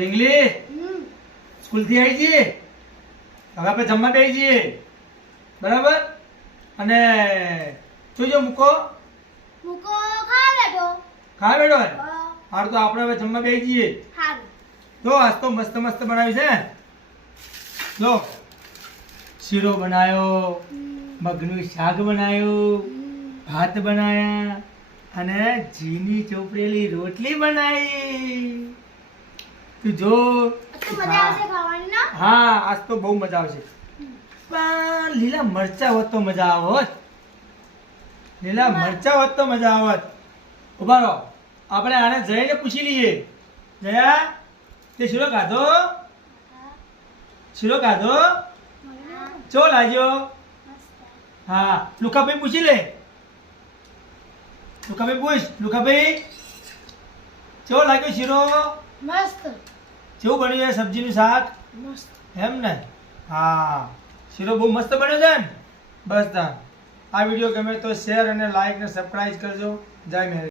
ઢીંગલી સ્કૂલ થી આવી જઈએ, હવે આપણે જમવા બેસી જઈએ, બરાબર? અને જોજો મૂકો ખા બેઠો હાર તો આપણે હવે જમવા બેસી જઈએ. જો આજ તો મસ્ત મસ્ત બનાવ્યું છે. જો શીરો બનાવ્યો, મગનું શાક બનાવ્યું, ભાત બનાયા અને ઘીની ચોપડેલી રોટલી બનાવી. તું જો હા આજ તો બહુ મજા આવશે. પણ લીલા મરચા હોત તો મજા આવત. લીલા મરચા હોત તો મજા આવત. ઉભા રહો, આપણે આને જઈને પૂછી લઈએ. જયા તે શીરો ખાધો? શીરો ખાધો? ચો લાગ્યો? હા લુખાભાઈ પૂછી લે. લુખાભાઈ પૂછ. લુખાભાઈ ચો લાગ્યો શીરો? મસ્ત. કેવું બન્યું સબ્જીનું શાક? મસ્ત. એમ ને? હા શીરો બહુ મસ્ત બન્યો છે ને? બસ તાન આ વિડીયો ગમે તો શેર અને લાઈક ને સબસ્ક્રાઇબ કરજો. જય મહેર.